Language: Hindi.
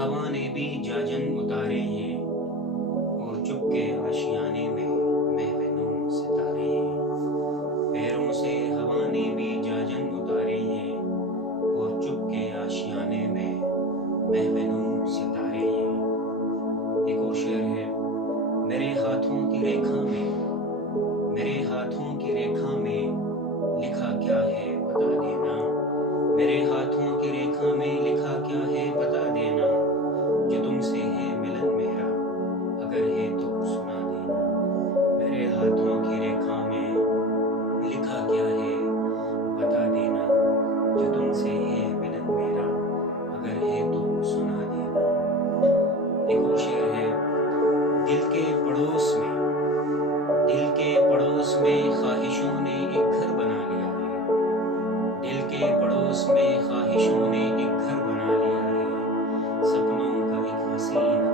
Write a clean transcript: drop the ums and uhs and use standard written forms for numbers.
हवा ने भी जाजन उतारे हैं और चुपके आशियाने में महफिलों सितारे हैं। पैरों से हवा ने भी जाजन उतारे हैं और चुपके आशियाने में महफिलों सितारे हैं। एक और शेर है, मेरे हाथों की रेखा में, मेरे हाथों की रेखा में लिखा क्या है बता देना। मेरे हाथों की रेखा में लिखा क्या है बता देना। जो तुमसे है मिलन मेरा, अगर है तो सुना देना। मेरे हाथों की रेखा में लिखा क्या है बता देना। जो तुमसे है मिलन मेरा, अगर है तो सुना देना। एक और शेर है, दिल के पड़ोस में, दिल के पड़ोस में ख्वाहिशों ने एक घर बना लिया है। दिल के पड़ोस में ख्वाहिशों ने एक घर बना लिया है। सपनों का एक हसीन